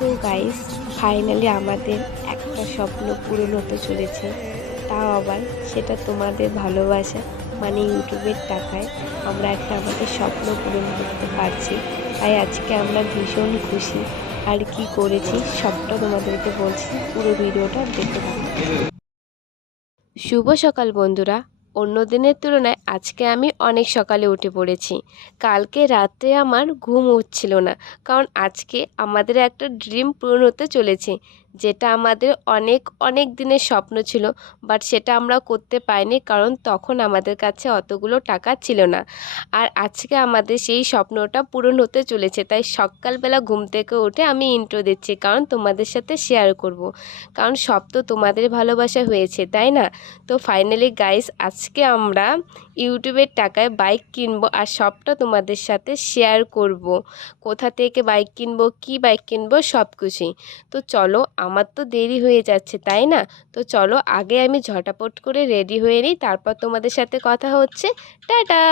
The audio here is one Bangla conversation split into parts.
তো গাইস, ফাইনালি আমাদের একটা স্বপ্ন পূরণ হতে চলেছে। তাও আবার সেটা তোমাদের ভালোবাসা মানে ইউটিউবের টাকায় আমরা একটা আমাদের স্বপ্ন পূরণ করতে পারছি। তাই আজকে আমরা ভীষণ খুশি। আর কি করেছি সবটা তোমাদেরকে বলছি, পুরো ভিডিওটা দেখতে থাকো। শুভ সকাল বন্ধুরা। অন্য দিনের তুলনায় আজকে আমি অনেক সকালে উঠে পড়েছি। কালকে রাতে আমার ঘুম হচ্ছিল না, কারণ আজকে আমাদের একটা ড্রিম পূরণ হতে চলেছে, যেটা আমাদের অনেক অনেক দিনের স্বপ্ন ছিল। বাট সেটা আমরা করতে পারিনি, কারণ তখন আমাদের কাছে অতগুলো টাকা ছিল না। আর আজকে আমাদের সেই স্বপ্নটা পূরণ হতে চলেছে। তাই সকালবেলা ঘুম থেকে উঠে আমি ইন্ট্রো দিচ্ছি, কারণ তোমাদের সাথে শেয়ার করব। কারণ সব তো তোমাদের ভালোবাসা হয়েছে, তাই না? তো ফাইনালি গাইস, আজকে আমরা ইউটিউবের টাকায় বাইক কিনবো, আর সবটা তোমাদের সাথে শেয়ার করব। কোথা থেকে বাইক কিনবো, কি বাইক কিনবো, সব কিছুই। তো চলো, আমার তো দেরি হয়ে যাচ্ছে, তাই না? তো চলো আগে আমি ঝটাপট করে রেডি হয়ে নিই, তারপর তোমাদের সাথে কথা হচ্ছে। টাটা।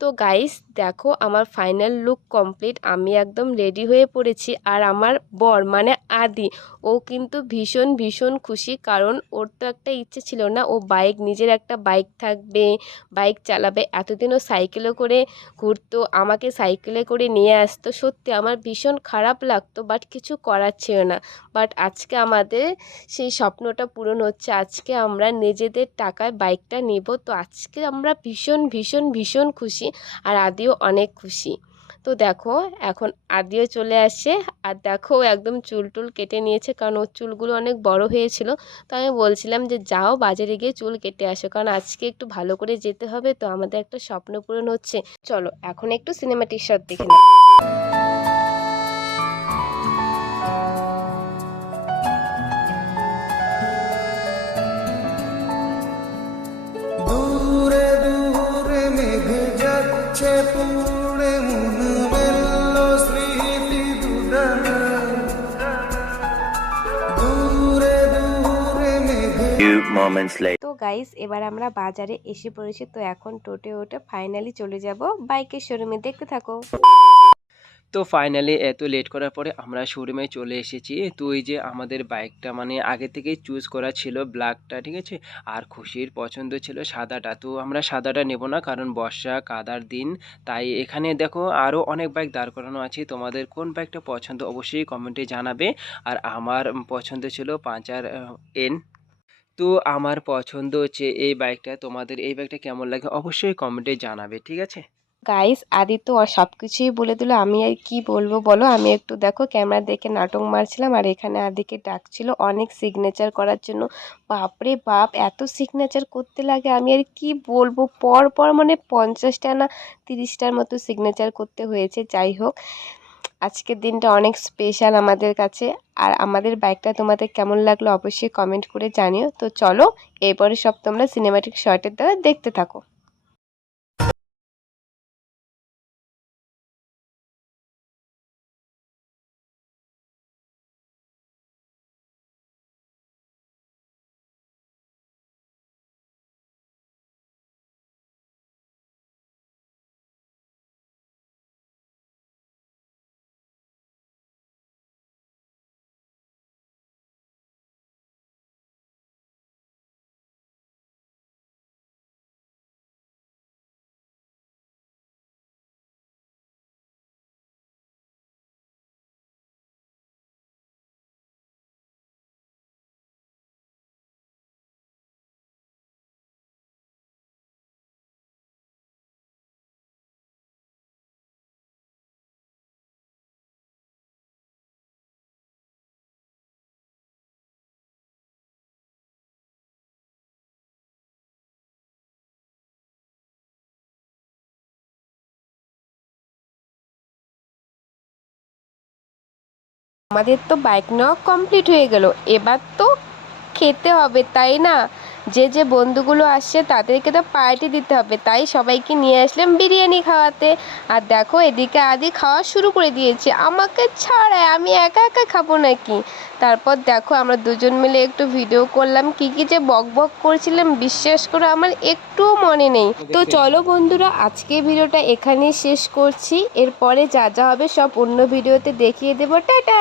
তো গাইস দেখো, আমার ফাইনাল লুক কমপ্লিট। আমি একদম রেডি হয়ে পড়েছি। আর আমার বর মানে আদি, ও কিন্তু ভীষণ ভীষণ খুশি, কারণ ওর তো একটা ইচ্ছে ছিল না, ও নিজের একটা বাইক থাকবে, বাইক চালাবে। এতদিন ও সাইকেলে করে ঘুরতো, আমাকে সাইকেলে করে নিয়ে আসতো। সত্যি আমার ভীষণ খারাপ লাগতো, বাট কিছু করার ছিল না। বাট আজকে আমাদের সেই স্বপ্নটা পূরণ হচ্ছে। আজকে আমরা নিজেদের টাকায় বাইকটা নেব। তো আজকে আমরা ভীষণ ভীষণ ভীষণ খুশি, আর আদিও অনেক খুশি। তো দেখো, এখন আদিও চলে আসে। আর দেখো, ও একদম চুল টুল কেটে নিয়েছে, কারণ ওর চুলগুলো অনেক বড় হয়েছিল। তো আমি বলছিলাম যে যাও বাজারে গিয়ে চুল কেটে আসো, কারণ আজকে একটু ভালো করে যেতে হবে, তো আমাদের একটা স্বপ্ন পূরণ হচ্ছে। চলো এখন একটু সিনেমাটিক শট দেখে নাও। দূরে দূরে মেঘ যাচ্ছে পুড়ে মন মেলল স্মৃতি দুদানা দূরে দূরে মেঘ। তো গাইস, এবার আমরা বাজারে এসে পড়েছি। তো এখন টোটো ওঠে ফাইনালি চলে যাব বাইকের শোরুমে, দেখতে থাকো। তো ফাইনালি এত লেট করার পরে আমরা শোরুমে চলে এসেছি। তো এই যে আমাদের বাইকটা মানে আগে থেকেই চুজ করা ছিল ব্ল্যাকটা, ঠিক আছে। আর খুশির পছন্দ ছিল সাদাটা। তো আমরা সাদাটা নেব না, কারণ বর্ষা কাদার দিন। তাই এখানে দেখো আরও অনেক বাইক দাঁড় করানো আছে। তোমাদের কোন বাইকটা পছন্দ অবশ্যই কমেন্টে জানাবে। আর আমার পছন্দ ছিল পাঁচার এন। তো আমার পছন্দ হচ্ছে এই বাইকটা। তোমাদের এই বাইকটা কেমন লাগে অবশ্যই কমেন্টে জানাবে, ঠিক আছে। গাইস, আদি তো আর সব কিছুই বলে দিল, আমি আর কি বলবো বলো। আমি একটু দেখো ক্যামেরা দেখে নাটক মারছিলাম, আর এখানে আদিকে ডাকছিল অনেক সিগনেচার করার জন্য। বাপরে বাপ, এত সিগনেচার করতে লাগে, আমি আর কি বলবো। পর পর মানে 50টা না 30টার মতো সিগনেচার করতে হয়েছে। যাই হোক, আজকের দিনটা অনেক স্পেশাল আমাদের কাছে। আর আমাদের বাইকটা তোমাদের কেমন লাগলো অবশ্যই কমেন্ট করে জানিও। তো চলো, এরপরে সব তোমরা সিনেমাটিক শর্টের দ্বারা দেখতে থাকো। আমাদের তো বাইক নেওয়া কমপ্লিট হয়ে গেল, এবার তো খেতে হবে, তাই না? যে যে বন্ধুগুলো আসছে তাদেরকে তো পার্টি দিতে হবে, তাই সবাইকে নিয়ে আসলাম বিরিয়ানি খাওয়াতে। আর দেখো এদিকে আদি খাওয়া শুরু করে দিয়েছে, আমাকে ছাড়াই, আমি একা একা খাবো নাকি। তারপর দেখো আমরা দুজন মিলে একটু ভিডিও করলাম, কি কি যে বক বক করছিলাম বিশ্বাস করো আমার একটুও মনে নেই। তো চলো বন্ধুরা, আজকে ভিডিওটা এখানেই শেষ করছি, এরপরে যা যা হবে সব অন্য ভিডিওতে দেখিয়ে দেবো। টাটা।